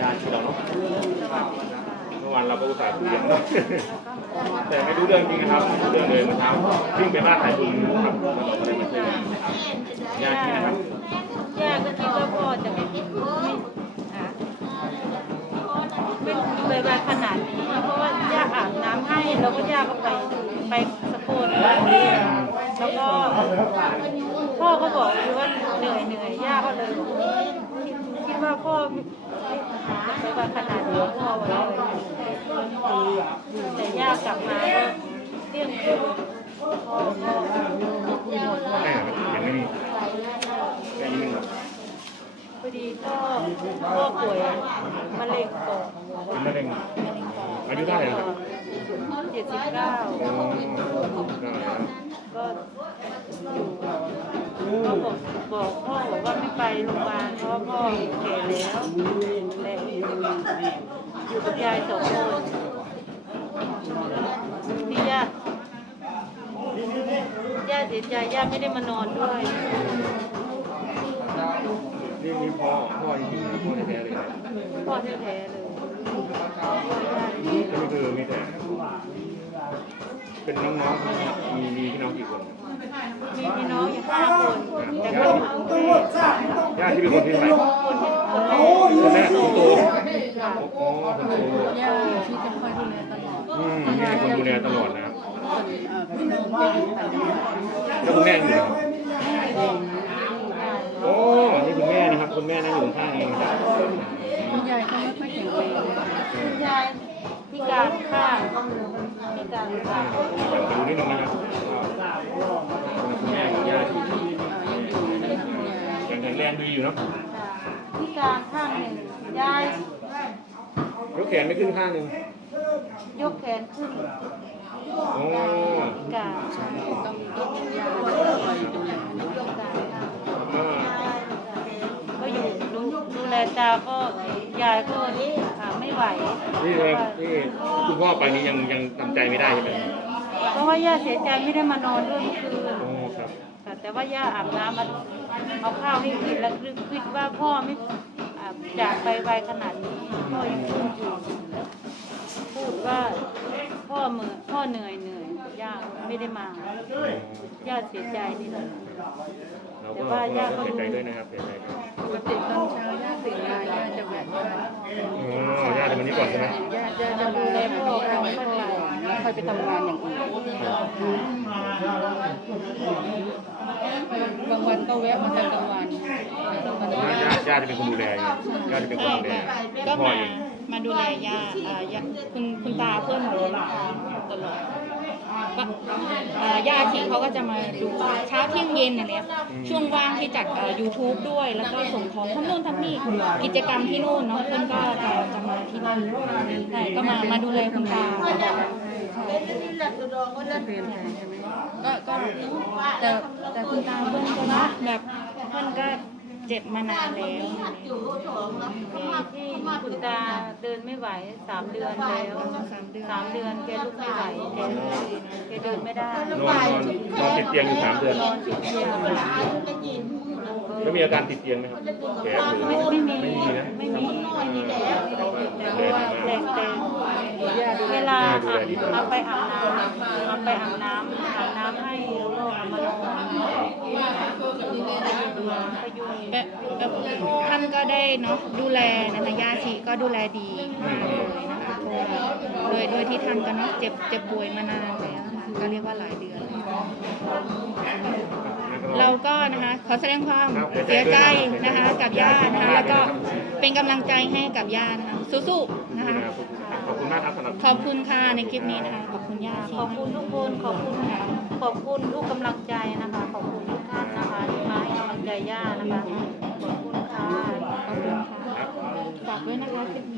ญาติที่เราเนาะเมื่อวานเราก็อุตส่าห์คุยกันเนาะแต่ไม่รู้เรื่องจริงนะครับไม่รู้เรื่องเลยเมื่อเช้าวิ่งไปบ้านสายบุญครับแล้วเราก็เลยมาช่วยกันญาติที่นะครับย่าก็คิดว่าพ่อจะไม่ไม่อะไม่เลยไปขนาดนี้เพราะว่าย่าอาบน้ำให้แล้วก็ย่าก็ไปไปสะโพนแล้ว ก็พ่อก็บอกอยู่ว่าเหนื่อยเหนื่อยย่าก็เลยคิดคิดว่าพ่อไม่ไปขนาดนี้พ่อไว้เลยแต่ย่ากลับมาก็เที่ยงคืนพ่อก็หมดแล้วแม่ยังไม่มีแม่ยังไม่มีหรอกพอดีพ่อพ่อป่วยมะเร็งปอดเป็นมะเร็งอายุเท่าไหร่ครับเจ็ดสิบเก้าอ๋อได้ครับ ก็อยู่ก็บอกบอกพ่อบอกว่าไม่ไปโรงพยาบาลเพราะพ่อแก่แล้วและอยู่กับยายสองคนที่ย่าย่าเสียใจย่าไม่ได้มานอนด้วยนี่มีพ่อพ่อจริงๆพ่อแท้ๆเลยพ่อแท้ๆเลยนี่คือมีแต่ เป็นน้องๆมีมีพี่น้องกี่คนมีพี่น้องอยู่ห้าคนแต่ก็อยู่กรุงเทพญาติที่เป็นคนที่เท่าไหร่คนที่คนแรกคนแรกคนโตค่ะอ๋อคนโตย่าที่จะคอยดูแลตลอดอืมนี่คนดูแลตลอดนะส่วนเอ่อพี่น้องจะอยู่ต่างจังหวัดแล้วคุณแม่อยู่ไหนครับโอ้นี่คุณแม่นะครับคุณแม่นั่งอยู่ข้างๆเองนะครับ คุณยายเขาไม่ค่อยแข็งแรง คุณยายพิการข้าง พิการข้างเดี๋ยวดูนิดนึงนะครับคุณแม่กับญาที่ยังแข็งแรงดีอยู่เนาะพิการข้างหนึ่งยายยกแขนไม่ขึ้นข้างหนึ่งยกแขนขึ้นโอ้พิการต้องต้องยาจะคอยดูแลพิการข้างก็อยู่ดูแลตาก็ยายก็อ่ ไม่ไหว นี่เองนี่คุณพ่อไปนี้ยังยังทำใจไม่ได้ใช่ไหมเพราะว่าย่าเสียใจไม่ได้มานอนด้วยเมื่อคืนโอ้ครับค่ะแต่ว่าย่าอาบน้ำมาเอาข้าวให้กินแล้วคิดว่าพ่อไม่อ่าจากไปไวขนาดนี้พ่อยังพูดอยู่พูดว่าพ่อเหมือพ่อเหนื่อยเหนื่อยย่าไม่ได้มาย่าเสียใจนี่แหละ เราก็เราก็เสียใจด้วยนะครับเสียใจด้วย ปกติตอนเช้าย่าตื่นมาย่าจะแวะบ้านอ๋อญาติวันนี้ก่อนใช่ไหมย่าย่าจะดูแลพ่อเราไม่พ่อแล้วค่อยไปทำงานอย่างอื่นบางวันก็แวะมาทำกลางวันบางวันญาติญาติจะเป็นคนดูแลอยู่ญาติจะเป็นคนดูแลก็พ่อมาเองมาดูแลย่าอ่าย่าคุณคุณตาเพื่อนหนูตลอด ก็อ่าย่าทีเขาก็จะมาดูเช้าเที่ยงเย็นอะไรเนี่ยช่วงว่างที่จัดอ่า YouTube ด้วย แล้วก็ส่งของทำนู่นทำนี่กิจกรรมที่นู่นเนาะเพื่อนก็จะจะมาที่นี่ใช่ก็มามาดูแลคุณตาก็ก็แต่แต่คุณตาเพิ่งก็แบบเพื่อนก็ เจ็บมานานแล้วที่ที่คุณตาเดินไม่ไหวสามเดือนแล้วสามเดือนสามเดือนแกลุกไม่ไหวแกแกเดินไม่ได้นอนนอนนอนติดเตียงอยู่สามเดือน นอนติดเตียงแล้วมีอาการติดเตียงไหมครับแผลหรือไม่ไม่มีไม่มีนะไม่มีไม่มีแล้วแต่ว่าแต่แต่เวลา อาเอาไปอาบน้ำเอาไปอาบน้ำอาบน้ำให้แล้วก็เอามานอนพยุงแบบแบบท่านก็ได้เนาะดูแลนะคะย่าชีก็ดูแลดีมากเลยนะคะโดยโดยที่ท่านก็เนาะเจ็บเจ็บป่วยมานานแล้วนะคะก็เรียกว่าหลายเดือนเราก็นะคะขอแสดงความเสียใจนะคะกับย่านะคะแล้วก็เป็นกำลังใจให้กับย่านะคะสู้ๆนะคะ ขอบคุณมากครับสำหรับขอบคุณค่ะในคลิปนี้นะคะ ขอบคุณย่าชีขอบคุณทุกคนขอบคุณขอบคุณทุกกำลังใจนะคะ ขอบคุณทุกท่านนะคะที่มาให้กำลังใจย่านะคะขอบคุณค่ะขอบคุณค่ะฝากด้วยนะคะคลิปนี้